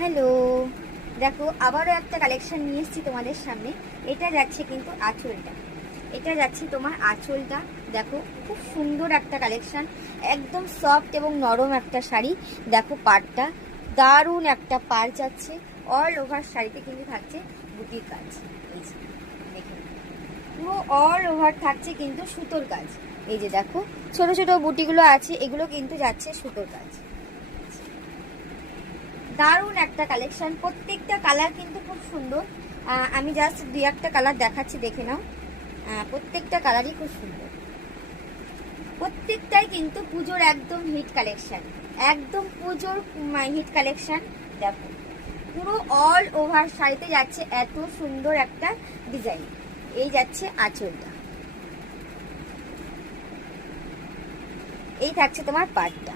Hello, দেখো আবারও একটা কালেকশন নিয়ে এসেছি তোমাদের সামনে। এটা যাচ্ছে কিন্তু আঁচলটা, এটা যাচ্ছে তোমার আঁচলটা। দেখো খুব সুন্দর একটা কালেকশন, একদম সফট এবং নরম একটা শাড়ি। দেখো পাড়টা দারুণ একটা পাড় যাচ্ছে। অল ওভার শাড়িতে কিন্তু থাকছে বুটির কাজ। এই যে দেখে পুরো অল ওভার থাকছে কিন্তু সুতোর কাজ। এই যে দেখো ছোট ছোট বুটিগুলো আছে, এগুলো কিন্তু যাচ্ছে সুতোর কাজ। দারুণ একটা কালেকশন, প্রত্যেকটা কালার কিন্তু খুব সুন্দর। আমি জাস্ট দুই একটা কালার দেখাচ্ছি, দেখে নাও। প্রত্যেকটা কালারই খুব সুন্দর, প্রত্যেকটাই কিন্তু পুজোর একদম হিট কালেকশন, একদম পুজোর হিট কালেকশন। দেখো পুরো অল ওভার শাড়িতে যাচ্ছে এত সুন্দর একটা ডিজাইন। এই যাচ্ছে আঁচলটা, এই থাকছে তোমার পাড়টা।